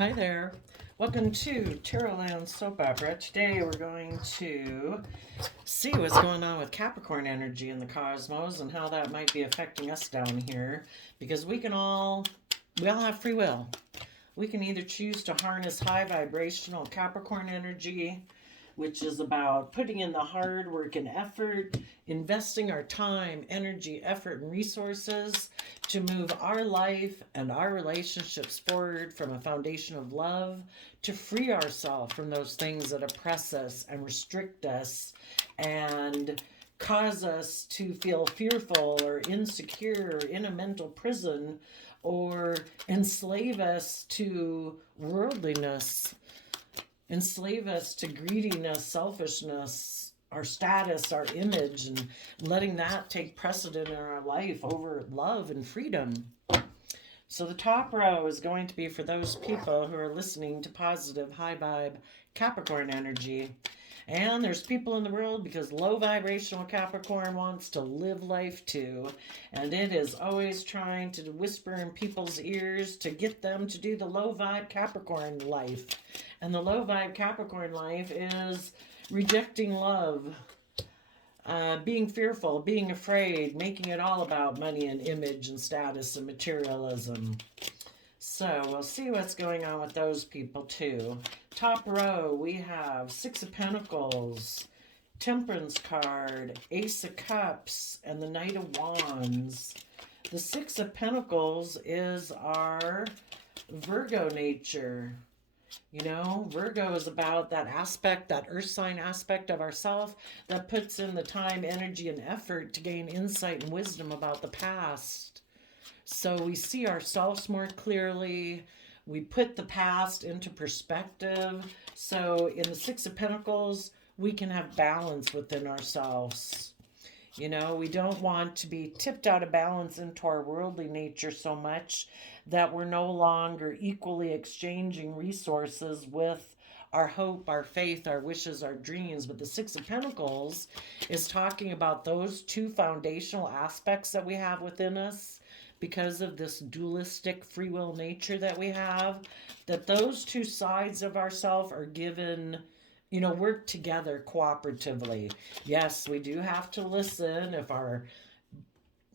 Hi there. Welcome to Tarotland Soap Opera. Today we're going to see what's going on with Capricorn energy in the cosmos and how that might be affecting us down here, because we all have free will. We can either choose to harness high vibrational Capricorn energy, which is about putting in the hard work and effort, investing our time, energy, effort, and resources to move our life and our relationships forward from a foundation of love, to free ourselves from those things that oppress us and restrict us and cause us to feel fearful or insecure or in a mental prison, or enslave us to worldliness, enslave us to greediness, selfishness, our status, our image, and letting that take precedent in our life over love and freedom. So the top row is going to be for those people who are listening to positive, high vibe Capricorn energy. And there's people in the world because low vibrational Capricorn wants to live life too. And it is always trying to whisper in people's ears to get them to do the low vibe Capricorn life. And the low vibe Capricorn life is rejecting love, being fearful, being afraid, making it all about money and image and status and materialism. So we'll see what's going on with those people too. Top row, we have Six of Pentacles, Temperance card, Ace of Cups, and the Knight of Wands. The Six of Pentacles is our Virgo nature. You know, Virgo is about that aspect, that earth sign aspect of ourself that puts in the time, energy, and effort to gain insight and wisdom about the past. So we see ourselves more clearly. We put the past into perspective. So in the Six of Pentacles, we can have balance within ourselves. You know, we don't want to be tipped out of balance into our worldly nature so much that we're no longer equally exchanging resources with our hope, our faith, our wishes, our dreams. But the Six of Pentacles is talking about those two foundational aspects that we have within us, because of this dualistic free will nature that we have, that those two sides of ourself are given, work together cooperatively. Yes, we do have to listen. If our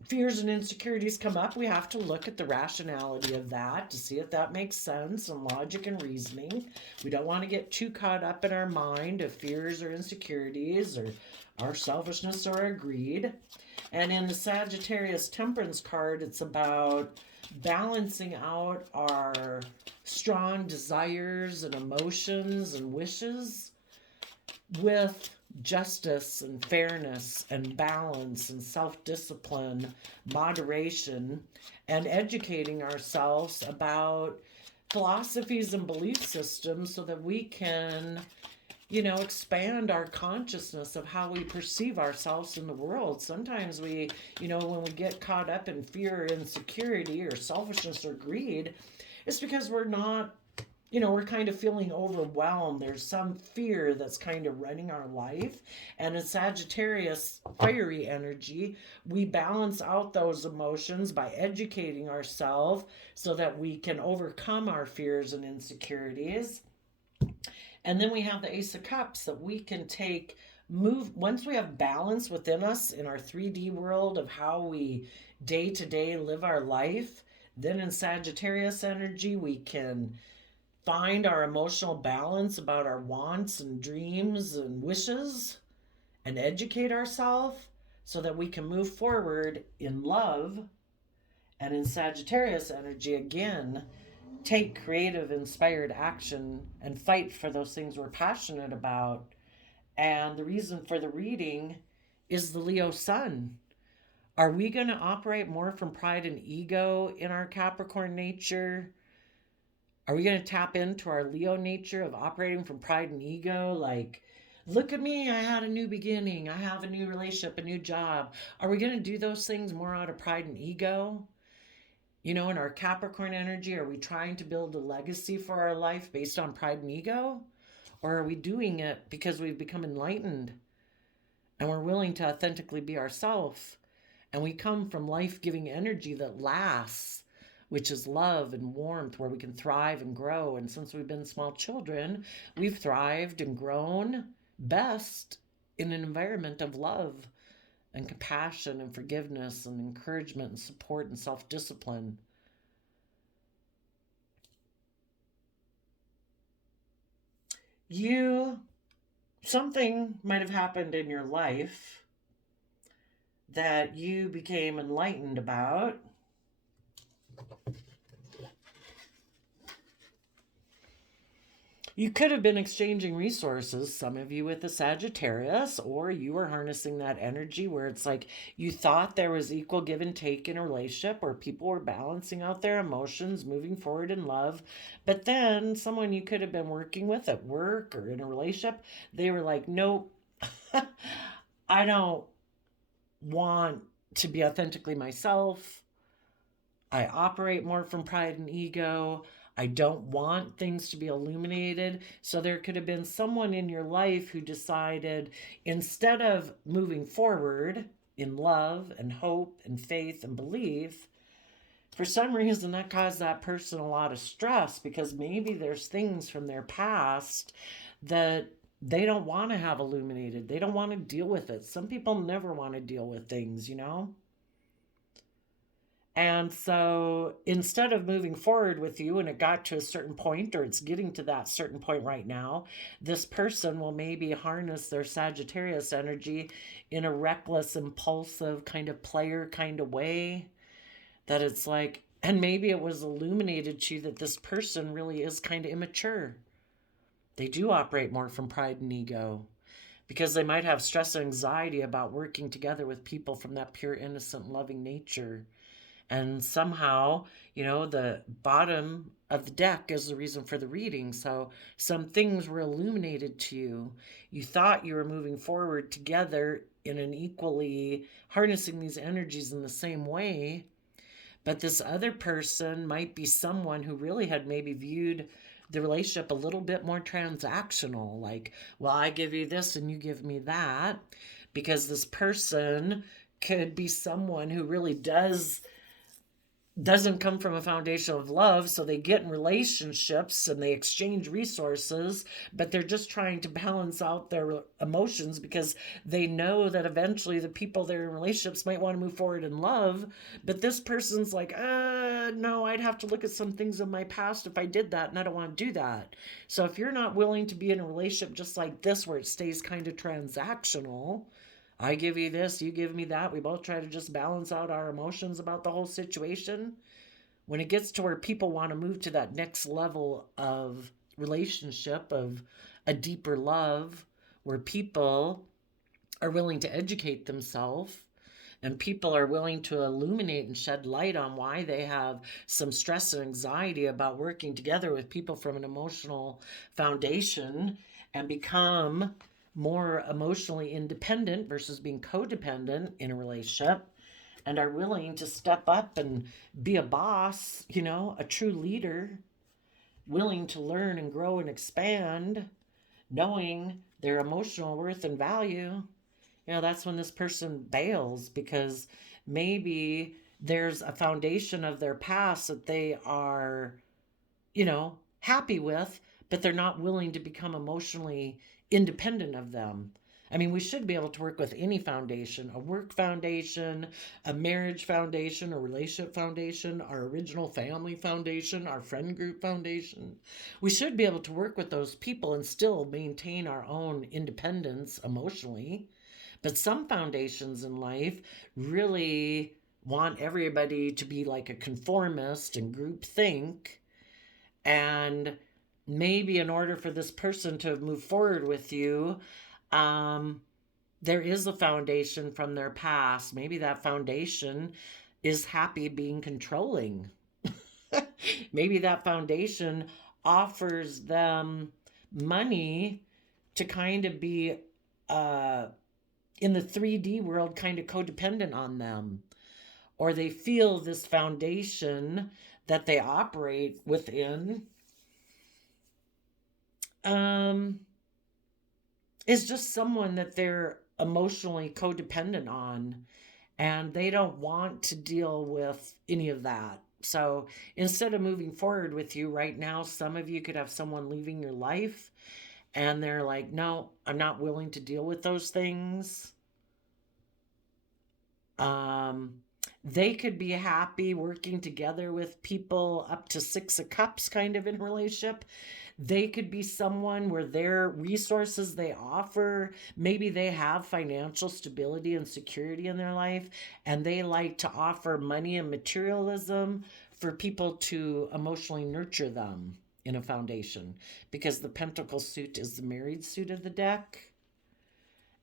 fears and insecurities come up, we have to look at the rationality of that to see if that makes sense and logic and reasoning. We don't want to get too caught up in our mind of fears or insecurities or our selfishness or our greed. And in the Sagittarius Temperance card, it's about balancing out our strong desires and emotions and wishes with justice and fairness and balance and self-discipline, moderation, and educating ourselves about philosophies and belief systems so that we can expand our consciousness of how we perceive ourselves in the world. Sometimes we, when we get caught up in fear, insecurity, or selfishness or greed, it's because we're not, we're kind of feeling overwhelmed. There's some fear that's kind of running our life. And in Sagittarius fiery energy, we balance out those emotions by educating ourselves so that we can overcome our fears and insecurities. And then we have the Ace of Cups that we can move, once we have balance within us in our 3D world of how we day to day live our life. Then in Sagittarius energy, we can find our emotional balance about our wants and dreams and wishes and educate ourselves so that we can move forward in love. And in Sagittarius energy, again, take creative, inspired action and fight for those things we're passionate about. And the reason for the reading is the Leo sun. Are we going to operate more from pride and ego in our Capricorn nature? Are we going to tap into our Leo nature of operating from pride and ego? Like, look at me, I had a new beginning, I have a new relationship, a new job. Are we going to do those things more out of pride and ego? In our Capricorn energy, are we trying to build a legacy for our life based on pride and ego? Or are we doing it because we've become enlightened and we're willing to authentically be ourselves? And we come from life-giving energy that lasts, which is love and warmth, where we can thrive and grow. And since we've been small children, we've thrived and grown best in an environment of love and compassion and forgiveness and encouragement and support and self-discipline. Something might have happened in your life that you became enlightened about. You could have been exchanging resources, some of you with a Sagittarius, or you were harnessing that energy where it's like you thought there was equal give and take in a relationship, or people were balancing out their emotions, moving forward in love. But then someone you could have been working with at work or in a relationship, they were like, nope, I don't want to be authentically myself. I operate more from pride and ego. I don't want things to be illuminated. So there could have been someone in your life who decided, instead of moving forward in love and hope and faith and belief, for some reason that caused that person a lot of stress, because maybe there's things from their past that they don't want to have illuminated. They don't want to deal with it. Some people never want to deal with things, you know? And so instead of moving forward with you, and it got to a certain point, or it's getting to that certain point right now, this person will maybe harness their Sagittarius energy in a reckless, impulsive, kind of player kind of way. That it's like, and maybe it was illuminated to you that this person really is kind of immature. They do operate more from pride and ego, because they might have stress and anxiety about working together with people from that pure, innocent, loving nature. And somehow, the bottom of the deck is the reason for the reading. So some things were illuminated to you. You thought you were moving forward together in an equally harnessing these energies in the same way. But this other person might be someone who really had maybe viewed the relationship a little bit more transactional. Like, well, I give you this and you give me that. Because this person could be someone who really doesn't come from a foundation of love. So they get in relationships and they exchange resources, but they're just trying to balance out their emotions, because they know that eventually the people they're in relationships might want to move forward in love. But this person's like, no, I'd have to look at some things in my past if I did that, and I don't want to do that. So if you're not willing to be in a relationship just like this, where it stays kind of transactional, I give you this, you give me that, we both try to just balance out our emotions about the whole situation. When it gets to where people want to move to that next level of relationship, of a deeper love, where people are willing to educate themselves and people are willing to illuminate and shed light on why they have some stress and anxiety about working together with people from an emotional foundation, and become more emotionally independent versus being codependent in a relationship, and are willing to step up and be a boss, a true leader, willing to learn and grow and expand, knowing their emotional worth and value, that's when this person bails, because maybe there's a foundation of their past that they are, happy with, but they're not willing to become emotionally independent of them. I mean, we should be able to work with any foundation, a work foundation, a marriage foundation, a relationship foundation, our original family foundation, our friend group foundation. We should be able to work with those people and still maintain our own independence emotionally. But some foundations in life really want everybody to be like a conformist and group think. And maybe in order for this person to move forward with you, there is a foundation from their past. Maybe that foundation is happy being controlling. Maybe that foundation offers them money to kind of be in the 3D world, kind of codependent on them. Or they feel this foundation that they operate within is just someone that they're emotionally codependent on, and they don't want to deal with any of that. So instead of moving forward with you right now, some of you could have someone leaving your life and they're like, no, I'm not willing to deal with those things. Um, they could be happy working together with people up to Six of Cups kind of in a relationship. They could be someone where their resources they offer, maybe they have financial stability and security in their life, and they like to offer money and materialism for people to emotionally nurture them in a foundation, because the Pentacle suit is the married suit of the deck.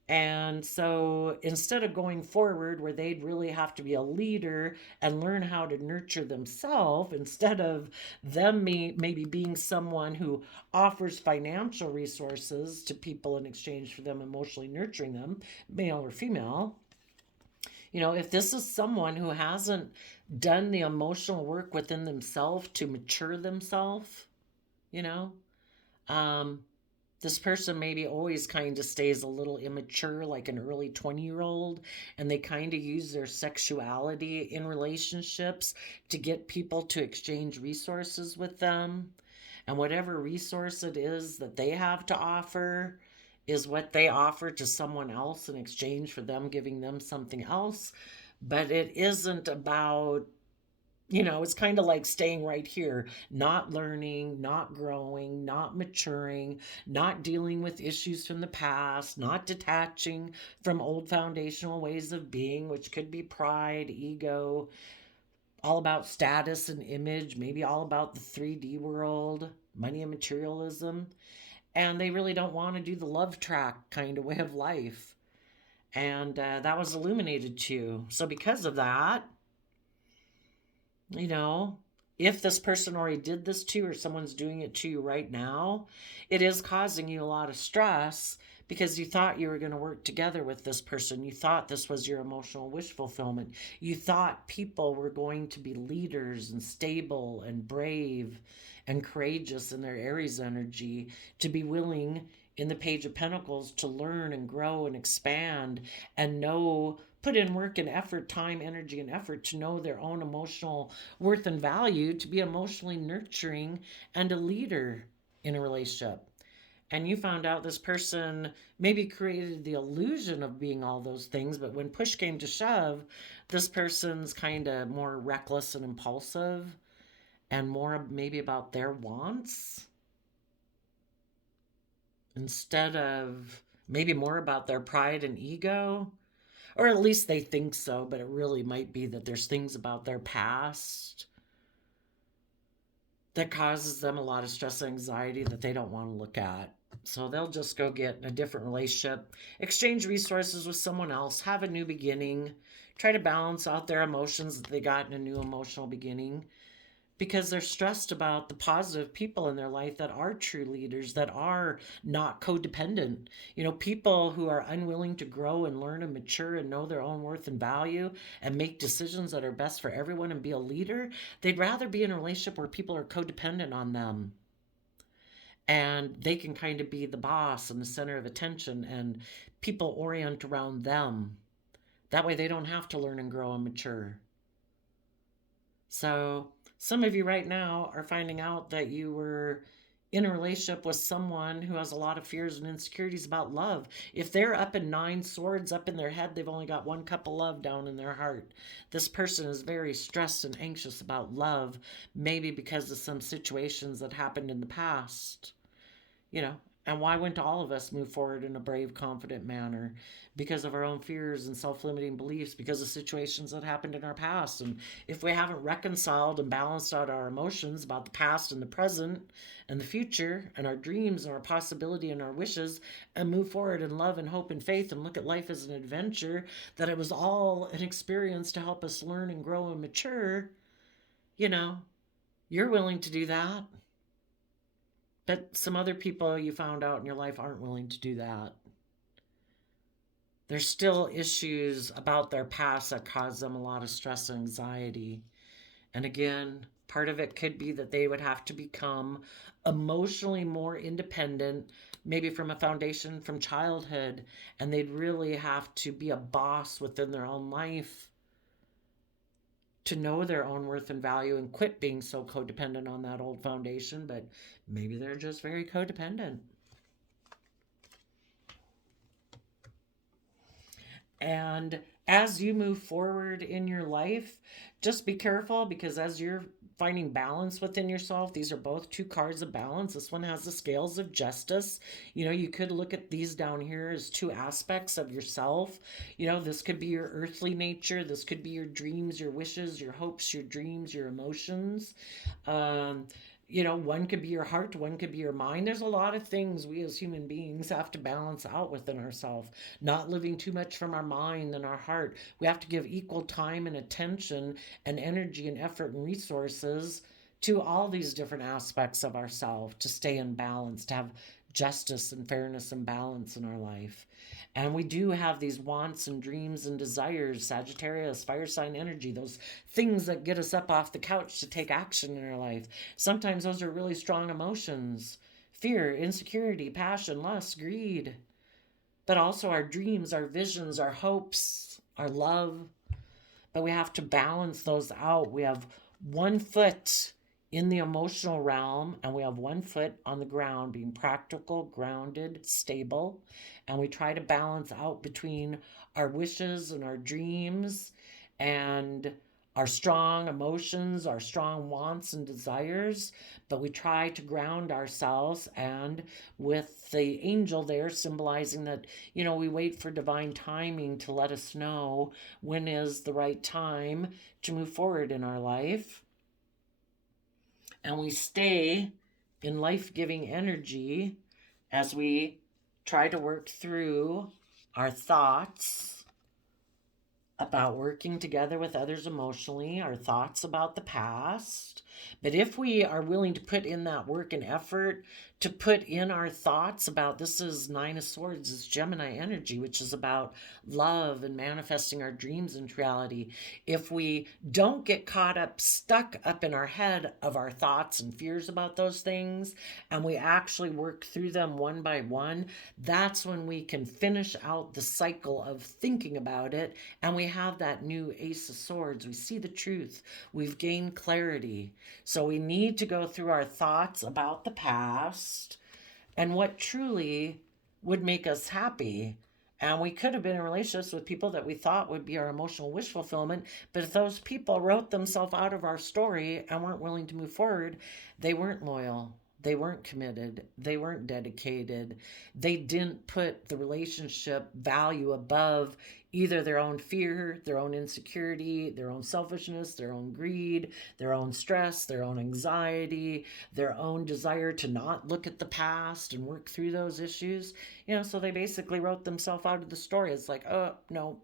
And so instead of going forward where they'd really have to be a leader and learn how to nurture themselves, instead of them maybe being someone who offers financial resources to people in exchange for them emotionally nurturing them, male or female, if this is someone who hasn't done the emotional work within themselves to mature themselves, you know, um, this person maybe always kind of stays a little immature, like an early 20-year-old, and they kind of use their sexuality in relationships to get people to exchange resources with them. And whatever resource it is that they have to offer is what they offer to someone else in exchange for them giving them something else. But it isn't about, it's kind of like staying right here, not learning, not growing, not maturing, not dealing with issues from the past, not detaching from old foundational ways of being, which could be pride, ego, all about status and image, maybe all about the 3D world, money and materialism. And they really don't want to do the love track kind of way of life. And that was illuminated to you. So, because of that, you know, if this person already did this to you or someone's doing it to you right now, it is causing you a lot of stress because you thought you were going to work together with this person. You thought this was your emotional wish fulfillment. You thought people were going to be leaders and stable and brave and courageous in their Aries energy, to be willing in the Page of Pentacles to learn and grow and expand and know, put in work and effort, time, energy, and effort to know their own emotional worth and value, to be emotionally nurturing and a leader in a relationship. And you found out this person maybe created the illusion of being all those things, but when push came to shove, this person's kind of more reckless and impulsive and more maybe about their wants instead of maybe more about their pride and ego. Or at least they think so, but it really might be that there's things about their past that causes them a lot of stress and anxiety that they don't want to look at. So they'll just go get a different relationship, exchange resources with someone else, have a new beginning, try to balance out their emotions that they got in a new emotional beginning, because they're stressed about the positive people in their life that are true leaders, that are not codependent. People who are unwilling to grow and learn and mature and know their own worth and value and make decisions that are best for everyone and be a leader. They'd rather be in a relationship where people are codependent on them and they can kind of be the boss and the center of attention, and people orient around them. That way they don't have to learn and grow and mature. So some of you right now are finding out that you were in a relationship with someone who has a lot of fears and insecurities about love. If they're up in 9 swords up in their head, they've only got 1 cup of love down in their heart. This person is very stressed and anxious about love, maybe because of some situations that happened in the past. And why wouldn't all of us move forward in a brave, confident manner? Because of our own fears and self-limiting beliefs, because of situations that happened in our past. And if we haven't reconciled and balanced out our emotions about the past and the present and the future and our dreams and our possibility and our wishes, and move forward in love and hope and faith and look at life as an adventure, that it was all an experience to help us learn and grow and mature, you're willing to do that. But some other people you found out in your life aren't willing to do that. There's still issues about their past that cause them a lot of stress and anxiety. And again, part of it could be that they would have to become emotionally more independent, maybe from a foundation from childhood, and they'd really have to be a boss within their own life to know their own worth and value and quit being so codependent on that old foundation, but maybe they're just very codependent. And as you move forward in your life, just be careful, because as you're finding balance within yourself, these are both two cards of balance. This one has the scales of justice. You know, you could look at these down here as two aspects of yourself. You know, this could be your earthly nature, this could be your dreams, your wishes, your hopes, your dreams, your emotions. Um, you know, one could be your heart, one could be your mind. There's a lot of things we as human beings have to balance out within ourselves, not living too much from our mind and our heart. We have to give equal time and attention and energy and effort and resources to all these different aspects of ourselves to stay in balance, to have justice and fairness and balance in our life. And we do have these wants and dreams and desires, Sagittarius, fire sign energy, those things that get us up off the couch to take action in our life. Sometimes those are really strong emotions: fear, insecurity, passion, lust, greed, but also our dreams, our visions, our hopes, our love. But we have to balance those out. We have one foot in the emotional realm and we have one foot on the ground, being practical, grounded, stable. And we try to balance out between our wishes and our dreams and our strong emotions, our strong wants and desires, but we try to ground ourselves. And with the angel there symbolizing that, you know, we wait for divine timing to let us know when is the right time to move forward in our life. And we stay in life-giving energy as we try to work through our thoughts about working together with others emotionally, our thoughts about the past. But if we are willing to put in that work and effort to put in our thoughts about, this is Nine of Swords, it's Gemini energy, which is about love and manifesting our dreams into reality. If we don't get caught up, stuck up in our head of our thoughts and fears about those things, and we actually work through them one by one, that's when we can finish out the cycle of thinking about it, and we have that new Ace of Swords. We see the truth. We've gained clarity. So we need to go through our thoughts about the past and what truly would make us happy. And we could have been in relationships with people that we thought would be our emotional wish fulfillment. But if those people wrote themselves out of our story and weren't willing to move forward, they weren't loyal. They weren't committed. They weren't dedicated. They didn't put the relationship value above either their own fear, their own insecurity, their own selfishness, their own greed, their own stress, their own anxiety, their own desire to not look at the past and work through those issues. You know, so they basically wrote themselves out of the story. It's like, oh, no.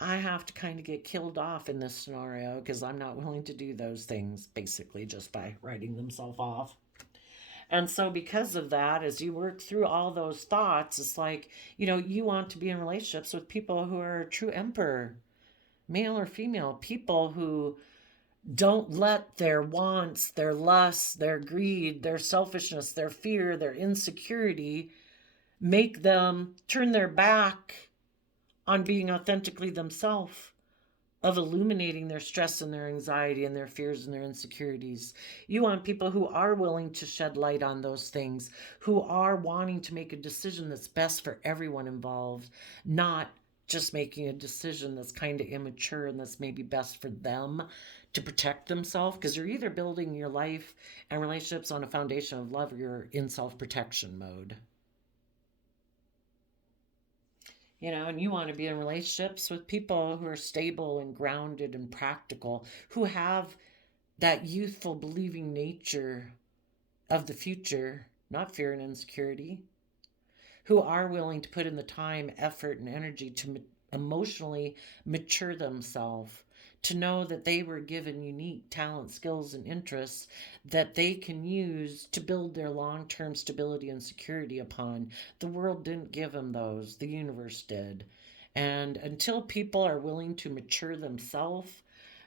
I have to kind of get killed off in this scenario because I'm not willing to do those things, basically just by writing themselves off. And so, because of that, as you work through all those thoughts, it's like, you know, you want to be in relationships with people who are a true emperor, male or female, people who don't let their wants, their lusts, their greed, their selfishness, their fear, their insecurity make them turn their back on being authentically themselves, of illuminating their stress and their anxiety and their fears and their insecurities. You want people who are willing to shed light on those things, who are wanting to make a decision that's best for everyone involved, not just making a decision that's kind of immature and that's maybe best for them to protect themselves, because you're either building your life and relationships on a foundation of love or you're in self-protection mode. You know, and you want to be in relationships with people who are stable and grounded and practical, who have that youthful believing nature of the future, not fear and insecurity, who are willing to put in the time, effort, and energy to emotionally mature themselves, to know that they were given unique talents, skills, and interests that they can use to build their long-term stability and security upon. The world didn't give them those, the universe did. And until people are willing to mature themselves,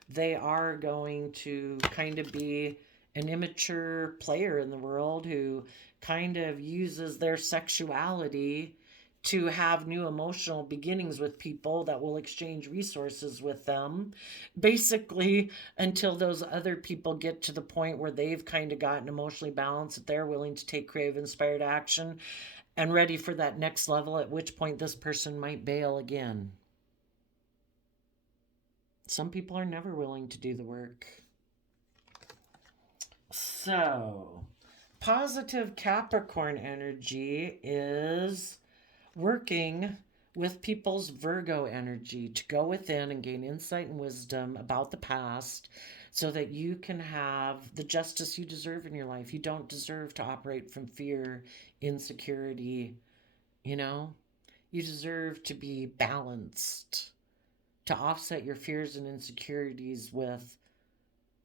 they are going to kind of be an immature player in the world who kind of uses their sexuality to have new emotional beginnings with people that will exchange resources with them, basically until those other people get to the point where they've kind of gotten emotionally balanced, that they're willing to take creative inspired action and ready for that next level, at which point this person might bail again. Some people are never willing to do the work. So, positive Capricorn energy is working with people's Virgo energy to go within and gain insight and wisdom about the past so that you can have the justice you deserve in your life. You don't deserve to operate from fear, insecurity, you know? You deserve to be balanced, to offset your fears and insecurities with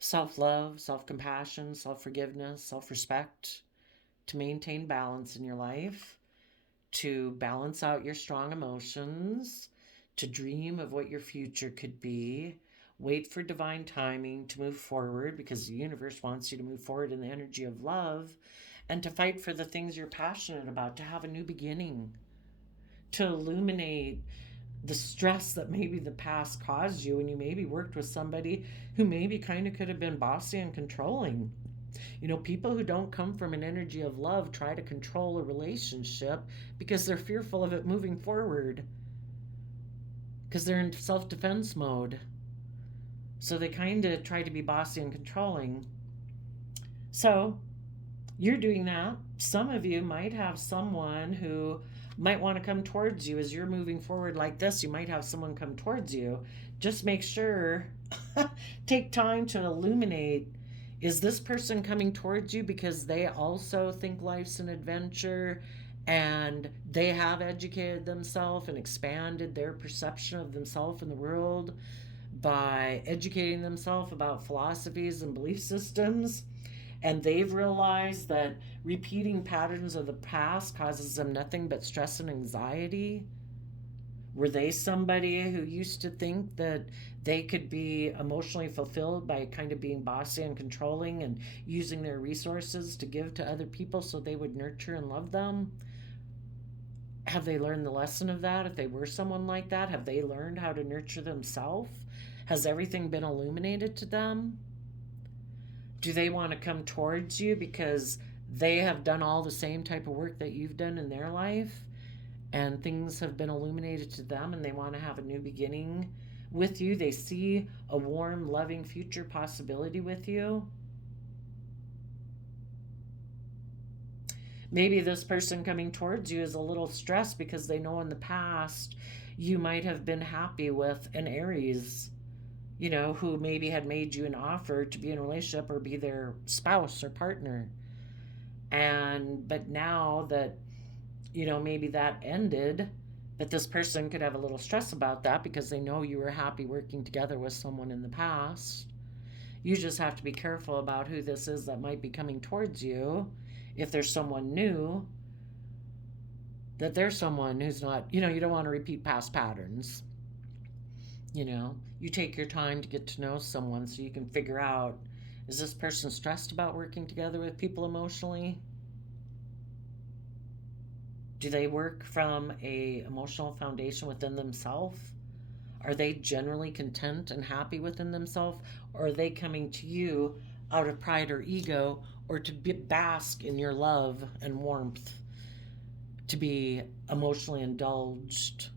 self-love, self-compassion, self-forgiveness, self-respect, to maintain balance in your life, to balance out your strong emotions, to dream of what your future could be, wait for divine timing to move forward because the universe wants you to move forward in the energy of love, and to fight for the things you're passionate about, to have a new beginning, to illuminate the stress that maybe the past caused you, and you maybe worked with somebody who maybe kind of could have been bossy and controlling. You know, people who don't come from an energy of love try to control a relationship because they're fearful of it moving forward, because they're in self-defense mode. So they kind of try to be bossy and controlling. So you're doing that. Some of you might have someone who might want to come towards you as you're moving forward like this. You might have someone come towards you. Just make sure, take time to illuminate, is this person coming towards you because they also think life's an adventure and they have educated themselves and expanded their perception of themselves in the world by educating themselves about philosophies and belief systems? And they've realized that repeating patterns of the past causes them nothing but stress and anxiety. Were they somebody who used to think that they could be emotionally fulfilled by kind of being bossy and controlling and using their resources to give to other people so they would nurture and love them? Have they learned the lesson of that? If they were someone like that, have they learned how to nurture themselves? Has everything been illuminated to them? Do they want to come towards you because they have done all the same type of work that you've done in their life and things have been illuminated to them and they want to have a new beginning with you? They see a warm, loving future possibility with you. Maybe this person coming towards you is a little stressed because they know in the past you might have been happy with an Aries, you know, who maybe had made you an offer to be in a relationship or be their spouse or partner. But now that, you know, maybe that ended, but this person could have a little stress about that because they know you were happy working together with someone in the past. You just have to be careful about who this is that might be coming towards you. If there's someone new, that there's someone who's not, you know, you don't want to repeat past patterns. You know, you take your time to get to know someone so you can figure out, is this person stressed about working together with people emotionally? Do they work from a emotional foundation within themselves? Are they generally content and happy within themselves? Or are they coming to you out of pride or ego, or to bask in your love and warmth, to be emotionally indulged?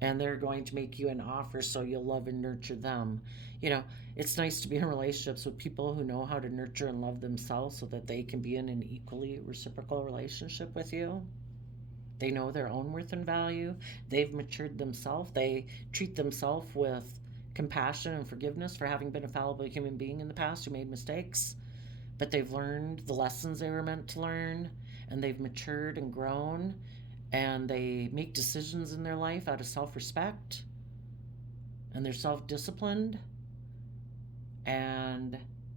And they're going to make you an offer so you'll love and nurture them. You know, it's nice to be in relationships with people who know how to nurture and love themselves so that they can be in an equally reciprocal relationship with you. They know their own worth and value. They've matured themselves. They treat themselves with compassion and forgiveness for having been a fallible human being in the past who made mistakes. But they've learned the lessons they were meant to learn, and they've matured and grown, and they make decisions in their life out of self-respect, and they're self-disciplined, and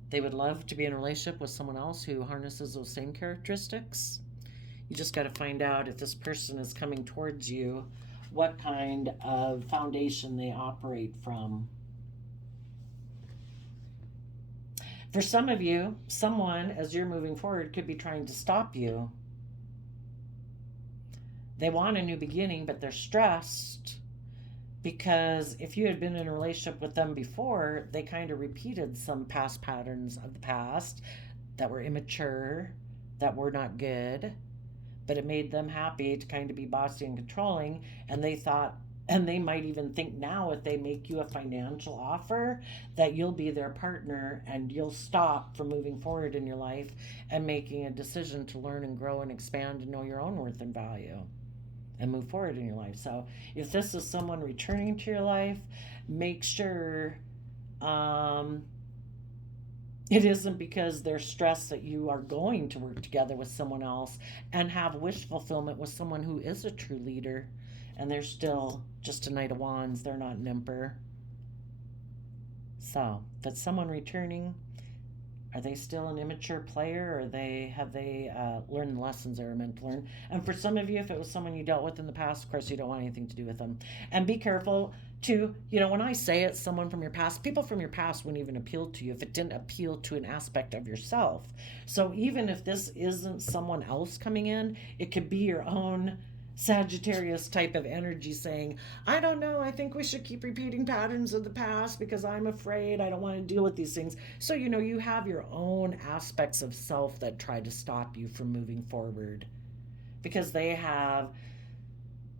they would love to be in a relationship with someone else who harnesses those same characteristics. You just got to find out, if this person is coming towards you, what kind of foundation they operate from. For some of you, someone, as you're moving forward, could be trying to stop you. They want a new beginning, but they're stressed because if you had been in a relationship with them before, they kind of repeated some past patterns of the past that were immature, that were not good, but it made them happy to kind of be bossy and controlling. And they thought, and they might even think now, if they make you a financial offer, that you'll be their partner and you'll stop from moving forward in your life and making a decision to learn and grow and expand and know your own worth and value and move forward in your life. So if this is someone returning to your life, make sure it isn't because they're stressed that you are going to work together with someone else and have wish fulfillment with someone who is a true leader, and they're still just a Knight of Wands. They're not an Emperor. So, but someone returning, are they still an immature player, or have they learned the lessons they were meant to learn? And for some of you, if it was someone you dealt with in the past, of course, you don't want anything to do with them. And be careful, too. When I say it's someone from your past, people from your past wouldn't even appeal to you if it didn't appeal to an aspect of yourself. So even if this isn't someone else coming in, it could be your own Sagittarius type of energy saying, I don't know, I think we should keep repeating patterns of the past because I'm afraid, I don't want to deal with these things. So, you have your own aspects of self that try to stop you from moving forward because they have,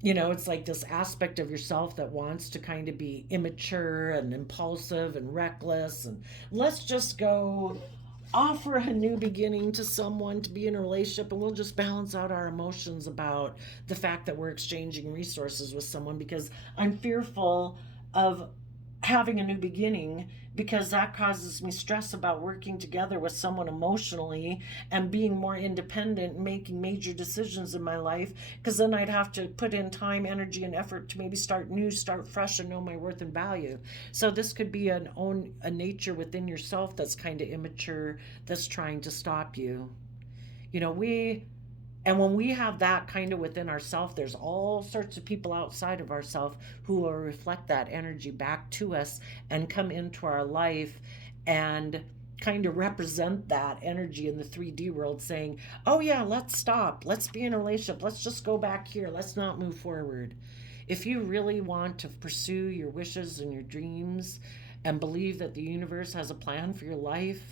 it's like this aspect of yourself that wants to kind of be immature and impulsive and reckless and let's just go offer a new beginning to someone to be in a relationship, and we'll just balance out our emotions about the fact that we're exchanging resources with someone because I'm fearful of having a new beginning because that causes me stress about working together with someone emotionally and being more independent and making major decisions in my life, because then I'd have to put in time, energy, and effort to maybe start new, start fresh, and know my worth and value. So this could be a nature within yourself that's kind of immature, that's trying to stop you. And when we have that kind of within ourselves, there's all sorts of people outside of ourselves who will reflect that energy back to us and come into our life and kind of represent that energy in the 3D world saying, oh yeah, let's stop. Let's be in a relationship. Let's just go back here. Let's not move forward. If you really want to pursue your wishes and your dreams and believe that the universe has a plan for your life,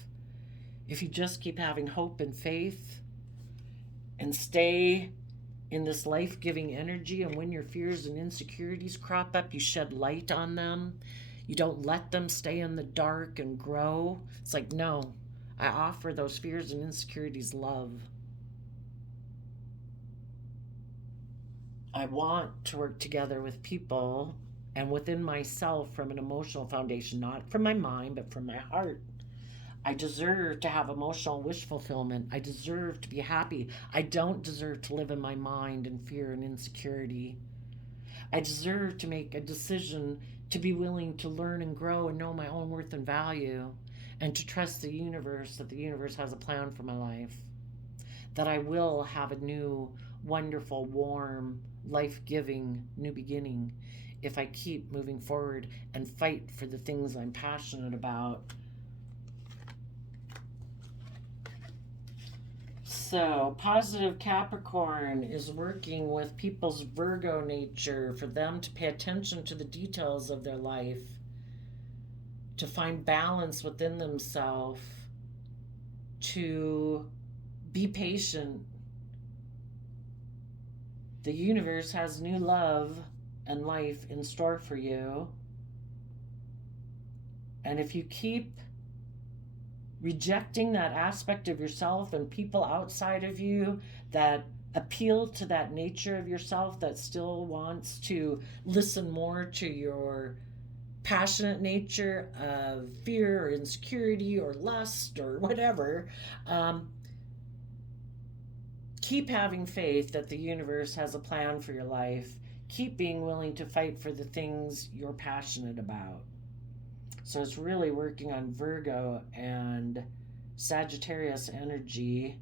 if you just keep having hope and faith, and stay in this life-giving energy, and when your fears and insecurities crop up, you shed light on them. You don't let them stay in the dark and grow. It's like, no, I offer those fears and insecurities love. I want to work together with people and within myself from an emotional foundation, not from my mind, but from my heart. I deserve to have emotional wish fulfillment. I deserve to be happy. I don't deserve to live in my mind in fear and insecurity. I deserve to make a decision to be willing to learn and grow and know my own worth and value, and to trust the universe, that the universe has a plan for my life, that I will have a new, wonderful, warm, life-giving new beginning if I keep moving forward and fight for the things I'm passionate about. So, positive Capricorn is working with people's Virgo nature for them to pay attention to the details of their life, to find balance within themselves, to be patient. The universe has new love and life in store for you. And if you keep rejecting that aspect of yourself and people outside of you that appeal to that nature of yourself that still wants to listen more to your passionate nature of fear or insecurity or lust or whatever, keep having faith that the universe has a plan for your life. Keep being willing to fight for the things you're passionate about. So it's really working on Virgo and Sagittarius energy.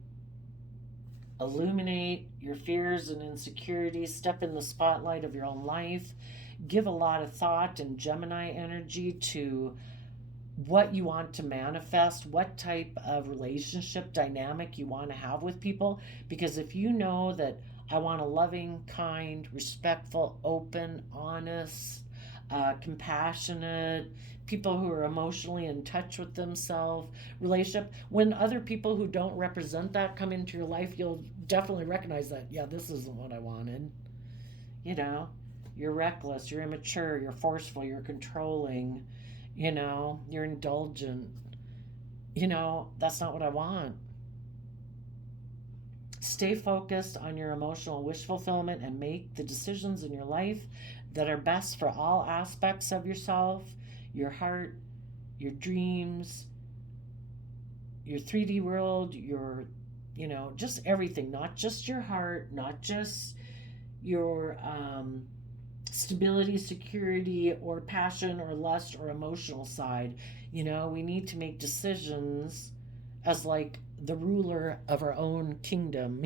Illuminate your fears and insecurities. Step in the spotlight of your own life. Give a lot of thought and Gemini energy to what you want to manifest, what type of relationship dynamic you want to have with people. Because if you know that I want a loving, kind, respectful, open, honest, compassionate, people who are emotionally in touch with themselves, relationship. When other people who don't represent that come into your life, you'll definitely recognize that, yeah, this isn't what I wanted. You know, you're reckless, you're immature, you're forceful, you're controlling, you're indulgent. That's not what I want. Stay focused on your emotional wish fulfillment and make the decisions in your life that are best for all aspects of yourself, your heart, your dreams, your 3D world, just everything, not just your heart, not just your stability, security, or passion, or lust, or emotional side. We need to make decisions as like the ruler of our own kingdom,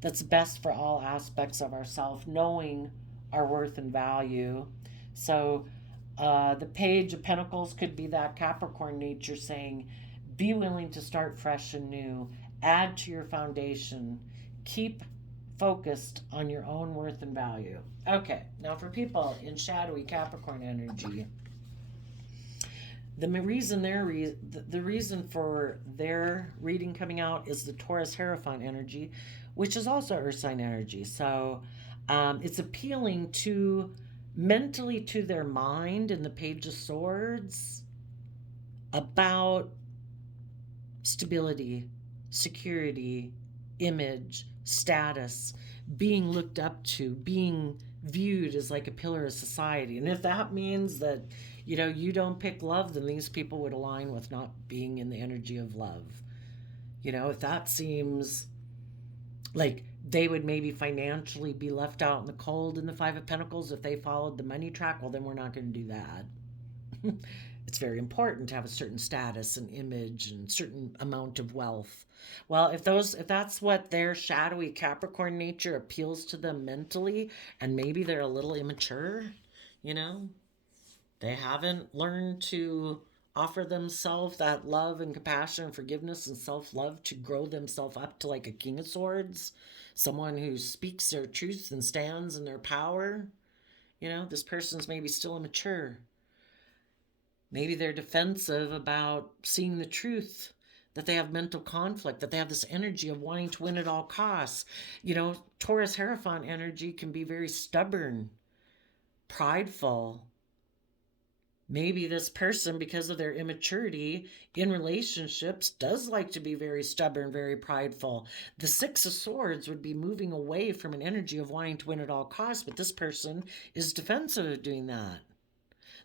that's best for all aspects of ourself, knowing our worth and value. So the Page of Pentacles could be that Capricorn nature saying, be willing to start fresh and new, add to your foundation, keep focused on your own worth and value. Okay, now for people in shadowy Capricorn energy, the reason for their reading coming out is the Taurus Hierophant energy, which is also Earth sign energy. So it's appealing to mentally to their mind in the Page of Swords about stability, security, image, status, being looked up to, being viewed as like a pillar of society. And if that means that, you don't pick love, then these people would align with not being in the energy of love. If that seems like they would maybe financially be left out in the cold in the Five of Pentacles if they followed the money track, well, then we're not going to do that. It's very important to have a certain status and image and certain amount of wealth. Well, if that's what their shadowy Capricorn nature appeals to them mentally, and maybe they're a little immature, they haven't learned to offer themselves that love and compassion and forgiveness and self-love to grow themselves up to like a King of Swords, someone who speaks their truth and stands in their power. This person's maybe still immature. Maybe they're defensive about seeing the truth, that they have mental conflict, that they have this energy of wanting to win at all costs. Taurus Hierophant energy can be very stubborn, prideful. Maybe this person, because of their immaturity in relationships, does like to be very stubborn, very prideful. The Six of Swords would be moving away from an energy of wanting to win at all costs, but this person is defensive of doing that.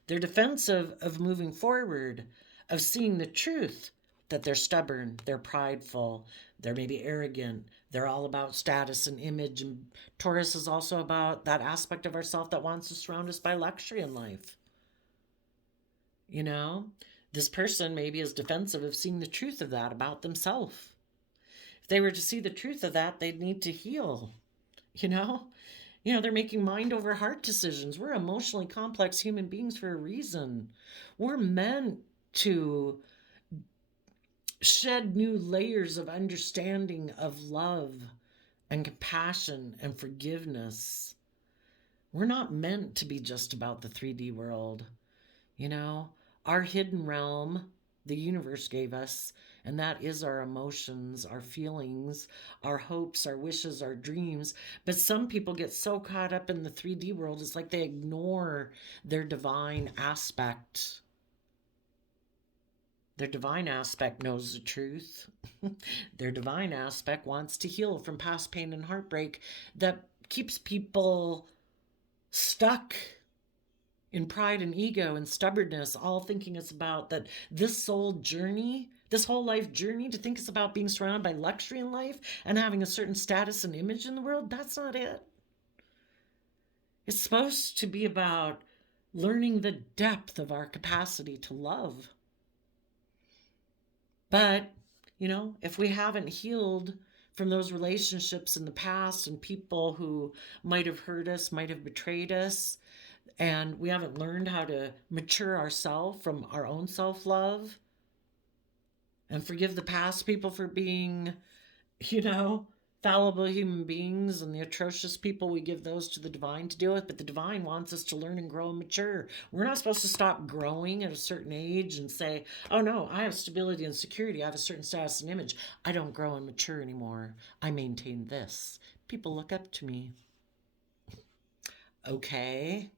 They're defensive of moving forward, of seeing the truth, that they're stubborn, they're prideful, they're maybe arrogant, they're all about status and image. And Taurus is also about that aspect of ourself that wants to surround us by luxury in life. This person maybe is defensive of seeing the truth of that about themselves. If they were to see the truth of that, they'd need to heal. They're making mind over heart decisions. We're emotionally complex human beings for a reason. We're meant to shed new layers of understanding of love and compassion and forgiveness. We're not meant to be just about the 3D world. Our hidden realm, the universe gave us, and that is our emotions, our feelings, our hopes, our wishes, our dreams. But some people get so caught up in the 3D world, it's like they ignore their divine aspect. Their divine aspect knows the truth. Their divine aspect wants to heal from past pain and heartbreak that keeps people stuck in pride and ego and stubbornness, all thinking it's about that this soul journey, this whole life journey, to think it's about being surrounded by luxury in life and having a certain status and image in the world. That's not it. It's supposed to be about learning the depth of our capacity to love. But, if we haven't healed from those relationships in the past and people who might have hurt us, might have betrayed us, and we haven't learned how to mature ourselves from our own self-love and forgive the past people for being, fallible human beings and the atrocious people, we give those to the divine to deal with, but the divine wants us to learn and grow and mature. We're not supposed to stop growing at a certain age and say, oh no, I have stability and security, I have a certain status and image, I don't grow and mature anymore, I maintain this, people look up to me. Okay,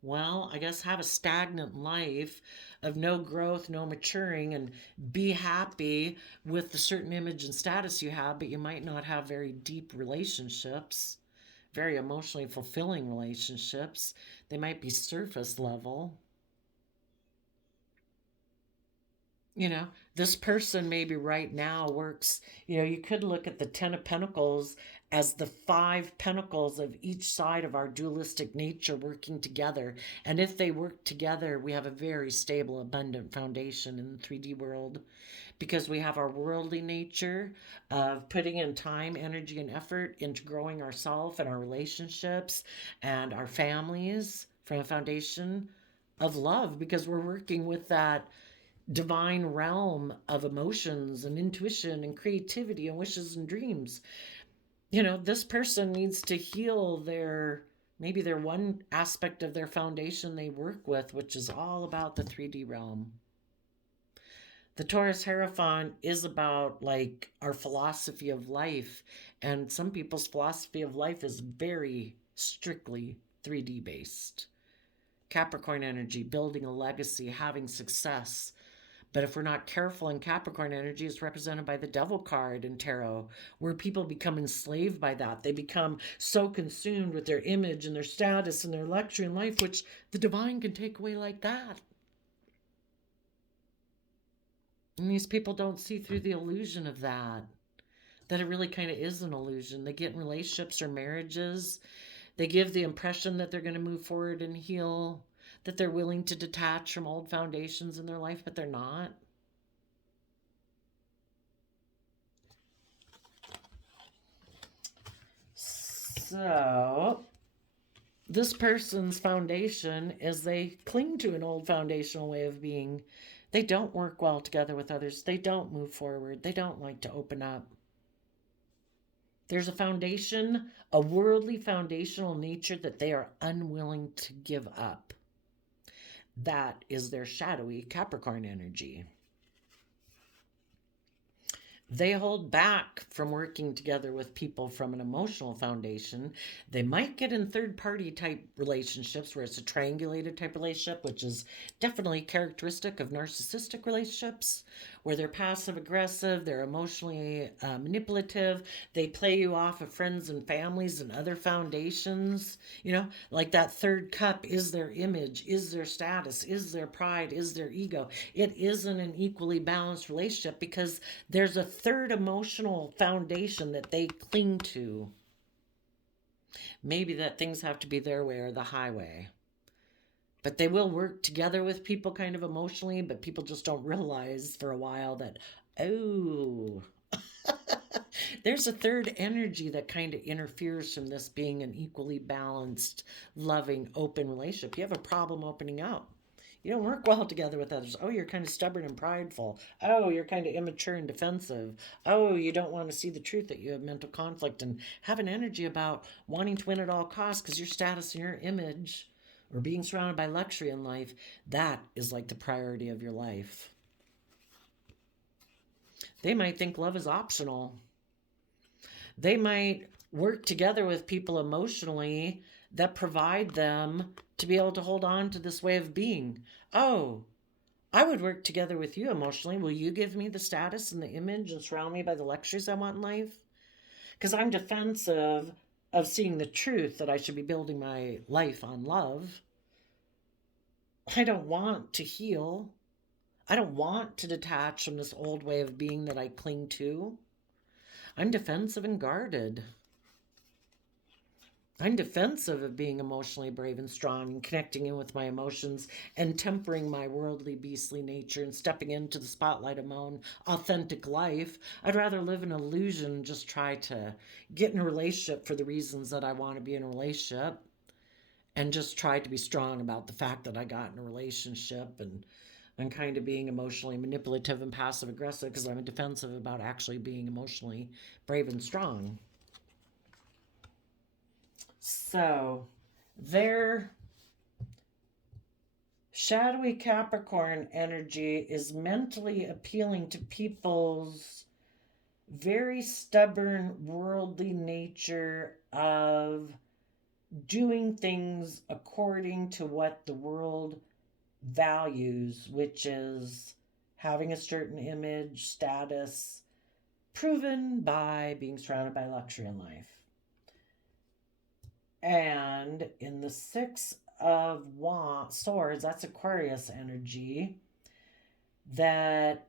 well, I guess have a stagnant life of no growth, no maturing, and be happy with the certain image and status you have, but you might not have very deep relationships, very emotionally fulfilling relationships. They might be surface level. You know, this person maybe right now works, you could look at the 10 of Pentacles as the 5 pentacles of each side of our dualistic nature working together. And if they work together, we have a very stable, abundant foundation in the 3D world, because we have our worldly nature of putting in time, energy, and effort into growing ourselves and our relationships and our families from a foundation of love, because we're working with that divine realm of emotions and intuition and creativity and wishes and dreams. This person needs to heal maybe their one aspect of their foundation they work with, which is all about the 3D realm. The Taurus Hierophant is about like our philosophy of life, and some people's philosophy of life is very strictly 3D based. Capricorn energy, building a legacy, having success. But if we're not careful, in Capricorn energy is represented by the Devil card in tarot, where people become enslaved by that. They become so consumed with their image and their status and their luxury in life, which the divine can take away like that. And these people don't see through the illusion of that it really kind of is an illusion. They get in relationships or marriages. They give the impression that they're going to move forward and heal, that they're willing to detach from old foundations in their life, but they're not. So, this person's foundation is they cling to an old foundational way of being. They don't work well together with others. They don't move forward. They don't like to open up. There's a foundation, a worldly foundational nature that they are unwilling to give up. That is their shadowy Capricorn energy. They hold back from working together with people from an emotional foundation. They might get in third-party type relationships where it's a triangulated type relationship, which is definitely characteristic of narcissistic relationships, where they're passive-aggressive, they're emotionally manipulative, they play you off of friends and families and other foundations. Like that third cup is their image, is their status, is their pride, is their ego. It isn't an equally balanced relationship because there's a third emotional foundation that they cling to. Maybe that things have to be their way or the highway. But they will work together with people kind of emotionally, but people just don't realize for a while that, oh, there's a third energy that kind of interferes from this being an equally balanced, loving, open relationship. You have a problem opening up. You don't work well together with others. Oh, you're kind of stubborn and prideful. Oh, you're kind of immature and defensive. Oh, you don't want to see the truth, that you have mental conflict and have an energy about wanting to win at all costs because your status and your image or being surrounded by luxury in life, that is like the priority of your life. They might think love is optional. They might work together with people emotionally that provide them to be able to hold on to this way of being. Oh, I would work together with you emotionally. Will you give me the status and the image and surround me by the luxuries I want in life? Because I'm defensive of seeing the truth that I should be building my life on love. I don't want to heal. I don't want to detach from this old way of being that I cling to. I'm defensive and guarded. I'm defensive of being emotionally brave and strong and connecting in with my emotions and tempering my worldly, beastly nature and stepping into the spotlight of my own authentic life. I'd rather live in illusion and just try to get in a relationship for the reasons that I want to be in a relationship and just try to be strong about the fact that I got in a relationship, and I'm kind of being emotionally manipulative and passive aggressive because I'm defensive about actually being emotionally brave and strong. So, their shadowy Capricorn energy is mentally appealing to people's very stubborn, worldly nature of doing things according to what the world values, which is having a certain image, status, proven by being surrounded by luxury in life. And in the Six of Swords, that's Aquarius energy, that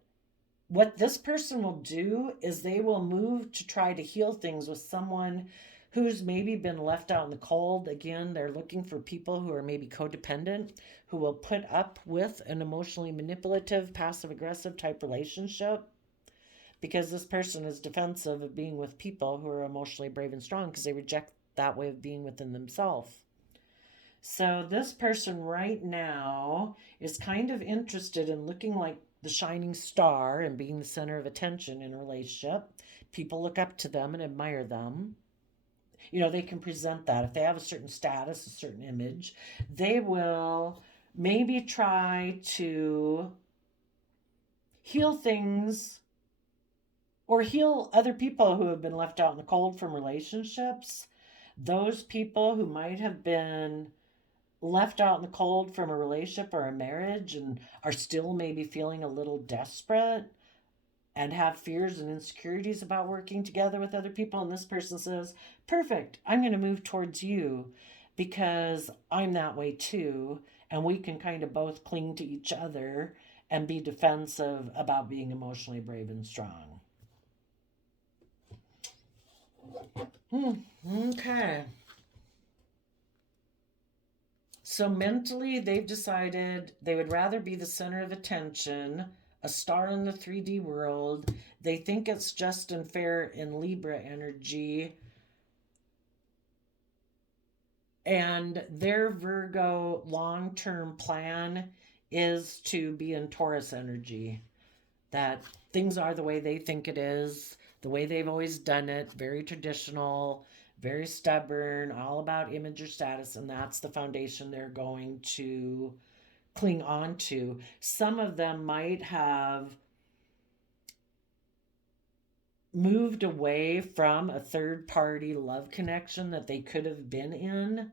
what this person will do is they will move to try to heal things with someone who's maybe been left out in the cold. Again, they're looking for people who are maybe codependent, who will put up with an emotionally manipulative, passive aggressive type relationship, because this person is defensive of being with people who are emotionally brave and strong because they reject that way of being within themselves. So this person right now is kind of interested in looking like the shining star and being the center of attention in a relationship. People look up to them and admire them. You know, they can present that. If they have a certain status, a certain image, they will maybe try to heal things or heal other people who have been left out in the cold from relationships. Those people who might have been left out in the cold from a relationship or a marriage and are still maybe feeling a little desperate and have fears and insecurities about working together with other people. And this person says, perfect, I'm going to move towards you because I'm that way too. And we can kind of both cling to each other and be defensive about being emotionally brave and strong. Okay. So mentally, they've decided they would rather be the center of attention, a star in the 3D world. They think it's just and fair in Libra energy. And their Virgo long-term plan is to be in Taurus energy. That things are the way they think it is, the way they've always done it, very traditional, very stubborn, all about image or status, and that's the foundation they're going to cling on to. Some of them might have moved away from a third party love connection that they could have been in.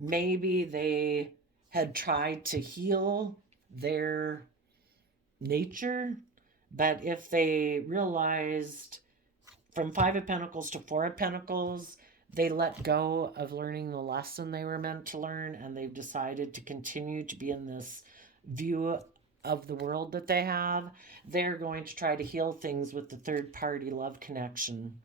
Maybe they had tried to heal their nature, but if they realized from Five of Pentacles to Four of Pentacles, they let go of learning the lesson they were meant to learn, and they've decided to continue to be in this view of the world that they have. They're going to try to heal things with the third party love connection.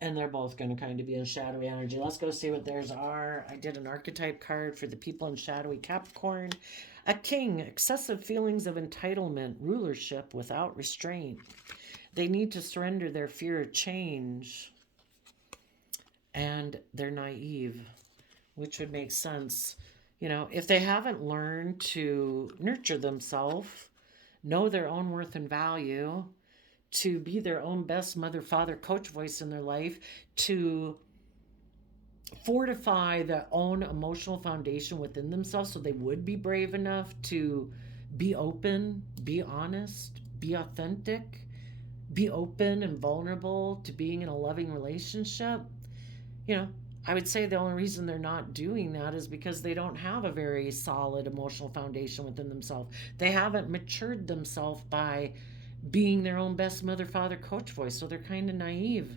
And they're both going to kind of be in shadowy energy. Let's go see what theirs are. I did an archetype card for the people in shadowy Capricorn. A king, excessive feelings of entitlement, rulership without restraint. They need to surrender their fear of change. And they're naive, which would make sense. You know, if they haven't learned to nurture themselves, know their own worth and value, to be their own best mother, father, coach voice in their life, to fortify their own emotional foundation within themselves so they would be brave enough to be open, be honest, be authentic, be open and vulnerable to being in a loving relationship. You know, I would say the only reason they're not doing that is because they don't have a very solid emotional foundation within themselves. They haven't matured themselves by being their own best mother, father, coach voice. So they're kind of naive,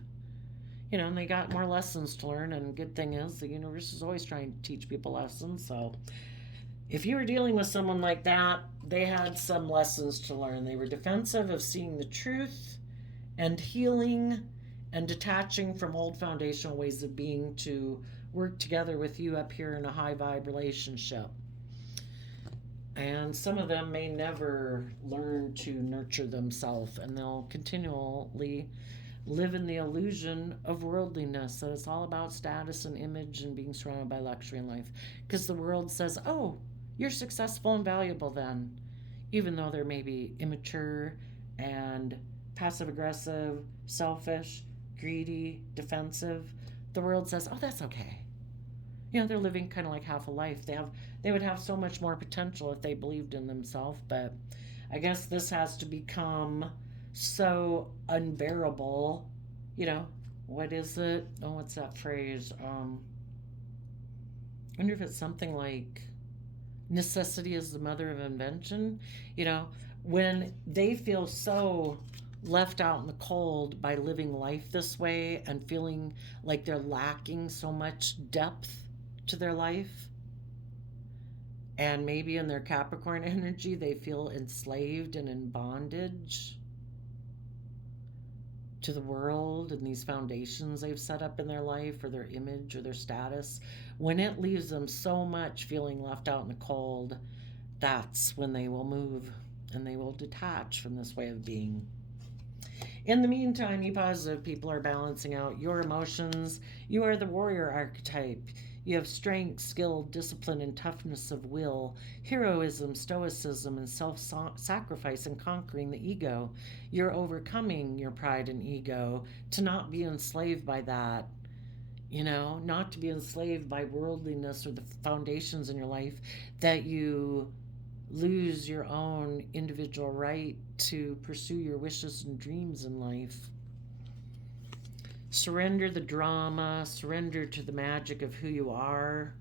you know, and they got more lessons to learn. And good thing is the universe is always trying to teach people lessons. So if you were dealing with someone like that, they had some lessons to learn. They were defensive of seeing the truth and healing and detaching from old foundational ways of being to work together with you up here in a high vibe relationship. And some of them may never learn to nurture themselves, and they'll continually live in the illusion of worldliness. So it's all about status and image and being surrounded by luxury in life. Because the world says, oh, you're successful and valuable then. Even though they're maybe immature and passive aggressive, selfish, greedy, defensive. the world says, oh, that's okay. They're living kind of like half a life. They would have so much more potential if they believed in themselves, but I guess this has to become so unbearable. What is it? Oh, what's that phrase? I wonder if it's something like necessity is the mother of invention. When they feel so left out in the cold by living life this way and feeling like they're lacking so much depth to their life, and maybe in their Capricorn energy they feel enslaved and in bondage to the world and these foundations they've set up in their life or their image or their status. When it leaves them so much feeling left out in the cold, that's when they will move and they will detach from this way of being. In the meantime, you positive people are balancing out your emotions. You are the warrior archetype. You have strength, skill, discipline, and toughness of will, heroism, stoicism, and self-sacrifice in conquering the ego. You're overcoming your pride and ego to not be enslaved by that. Not to be enslaved by worldliness or the foundations in your life that you lose your own individual right to pursue your wishes and dreams in life. Surrender the drama, surrender to the magic of who you are.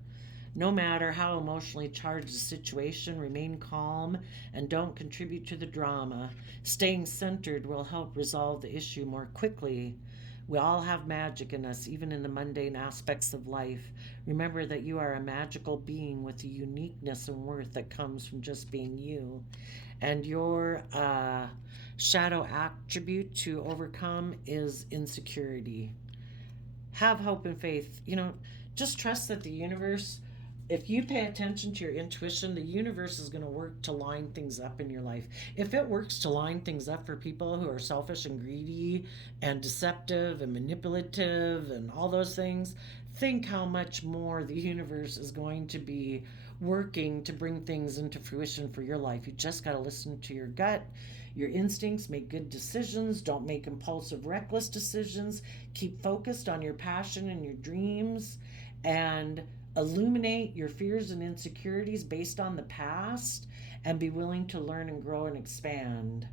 No matter how emotionally charged the situation, remain calm and don't contribute to the drama. Staying centered will help resolve the issue more quickly. We all have magic in us, even in the mundane aspects of life. Remember that you are a magical being with a uniqueness and worth that comes from just being you. And your shadow attribute to overcome is insecurity. Have hope and faith. Just trust that the universe, if you pay attention to your intuition, the universe is going to work to line things up in your life. If it works to line things up for people who are selfish and greedy and deceptive and manipulative and all those things, think how much more the universe is going to be working to bring things into fruition for your life. You just got to listen to your gut, your instincts, make good decisions, don't make impulsive, reckless decisions, keep focused on your passion and your dreams, and illuminate your fears and insecurities based on the past, and be willing to learn and grow and expand,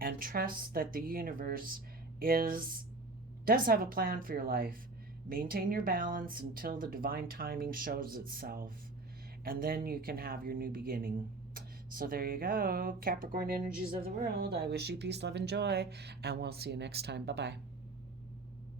and trust that the universe does have a plan for your life. Maintain your balance until the divine timing shows itself, and then you can have your new beginning. So there you go, Capricorn energies of the world. I wish you peace, love, and joy, and we'll see you next time. Bye-bye.